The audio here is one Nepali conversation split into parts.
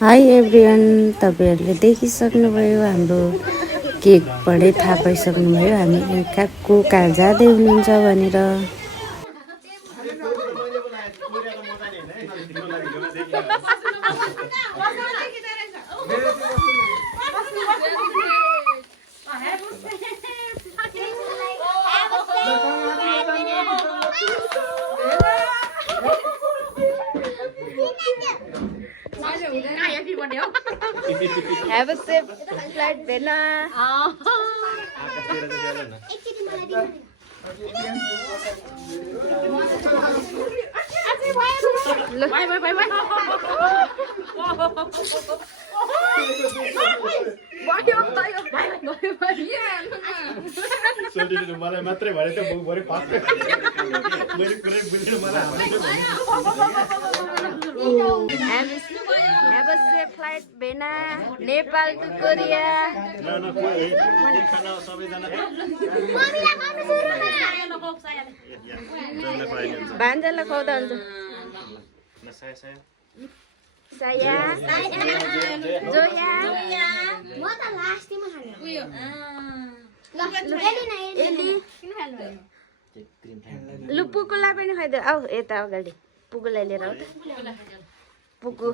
हाई एभ्रिवान, तपाईँहरूले देखिसक्नुभयो हाम्रो केकबाटै थाहा पाइसक्नुभयो हामी कहाँ जाँदै हुनुहुन्छ भनेर। Have a safe flight, Bella. Look. Bye. मलाई मात्रै भने त भरि फास्ट मैले कुरै बुझ्नु मलाई Have a safe flight, Bella. Nepal to Korea. खाना सबैजना भान्जालाई खुवाउँदा हुन्छ। Saya, Zoya, म त लास्टमा खाने उयो Eli, लु पुकुलाई पनि खाइदियो। आऊ यता अगाडि पुकुलाई लिएर आऊ त। पुकु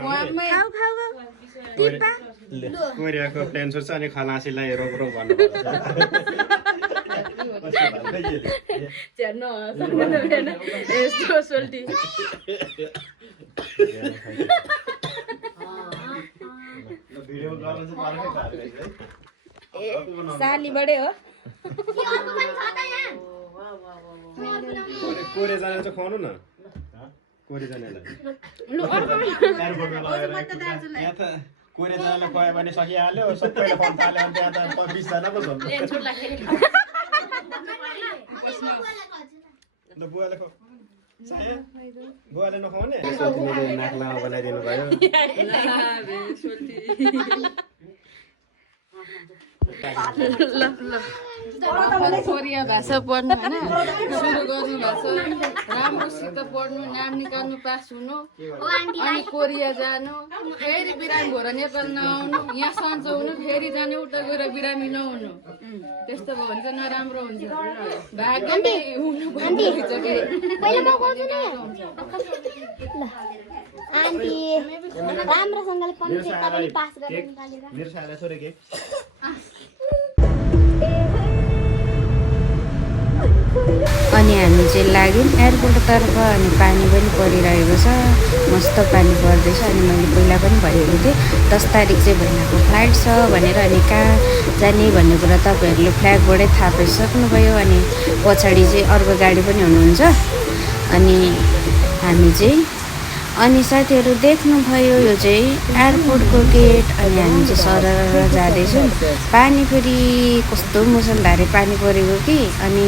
खाऊ टिपा कोरियाको प्लान सोच्छ अनि खलासीलाई रोग भन्नु यस्तो सोल्टी ए सालीबाटै हो। कोरिया जाने चाहिँ खुवाउनु न कोरिया जानेलाई कोरिया जानेलाई खुवायो भने सकिहाल्यो सबैले खुवाउनु थाल्यो भने त्यहाँ त 20 जना पो छ बुवाले बुवाले नखुवाउने नाक लामा बनाइदिनु भयो। कोरिया भाषा पढ्नु होइन सुरु गर्नु भएको छ। राम्रोसित पढ्नु, नाम निकाल्नु, पास हुनु, अनि कोरिया जानु, फेरि बिरामी भएर नेपाल नआउनु, यहाँ सन्चो हुनु, फेरि जानु, उता गएर बिरामी नहुनु। त्यस्तो भयो भने चाहिँ नराम्रो हुन्छ। भाग्यमै हुनु पर्ने हुन्छ कि आन्टी राम्रोसँगले पनि पास गरेर निकालेर मेरो साला छोरे के अनि हामी चाहिँ लाग्यौँ एयरपोर्टतर्फ। अनि पानी पनि परिरहेको छ, मस्त पानी पर्दैछ। अनि मैले पहिला पनि भनेको थिएँ 10 तारिक चाहिँ भैनाको फ्लाइट छ भनेर। अनि कहाँ जाने भन्ने कुरा तपाईँहरूले फ्ल्यागबाटै थाहा पाइसक्नुभयो। अनि पछाडि चाहिँ अर्को गाडी पनि हुनुहुन्छ। अनि हामी चाहिँ साथीहरू देख्नुभयो यो चाहिँ एयरपोर्टको गेट। अनि हामी चाहिँ सरर जाँदैछौँ। पानी फेरि कस्तो मुसलधारे पानी परेको कि। अनि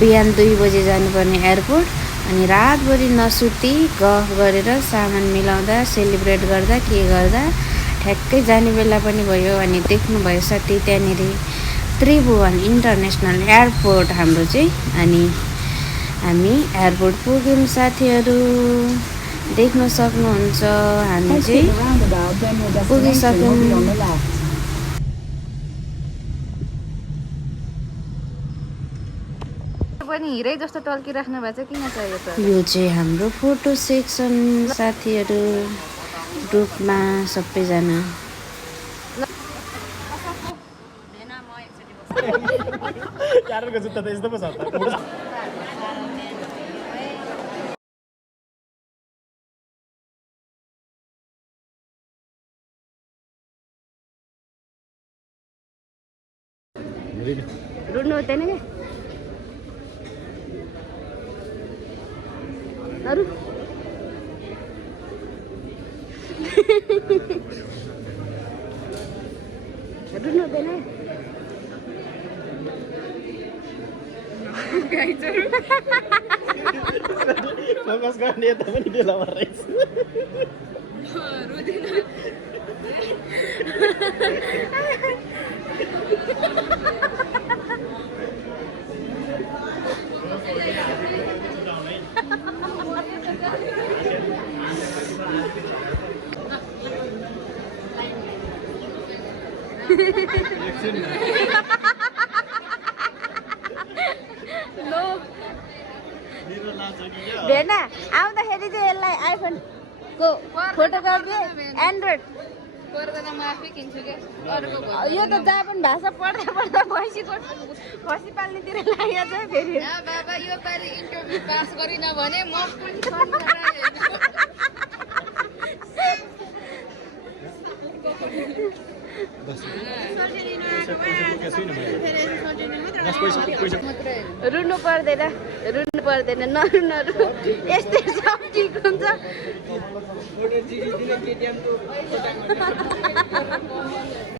बिहान 2 बजे जानुपर्ने एयरपोर्ट। अनि रातभरि नसुती गफ गरेर सामान मिलाउँदा सेलिब्रेट गर्दा के गर्दा ठ्याक्कै जाने बेला पनि भयो। अनि देख्नुभयो साथी त्यहाँनिर त्रिभुवन इन्टरनेसनल एयरपोर्ट हाम्रो चाहिँ। अनि हामी एयरपोर्ट पुग्यौँ साथीहरू, देख्न सक्नुहुन्छ। हामी चाहिँ पुगिसक्यौँ। पनि हिरै जस्तो टल्किराख्नु भएको छ, किन चाहियो त? यो चाहिँ हाम्रो फोटो सेक्सन साथीहरू, ग्रुपमा सबैजना। चारको जुत्ता त यस्तो पो छ त रुड्नु हुँदैन क्या अरू रुड्नु हुँदैन फोकस गर्ने यता पनि बेलामा रहेछ भेन आउँदाखेरि चाहिँ यसलाई आइफोनको फोटोकपी एन्ड्रोइड पर्दैन म आफै किन्छु क्या अरूको घर यो त जहाँ पनि भाषा पढ्दा पढ्दा खसी पाल्नेतिर लागेको छ फेरि या बाबा यो पालि इन्टरभ्यू पास गरिन भने म पनि शनिबार रुनु पर्दैन नरु नरु यस्तै सब ठिक हुन्छ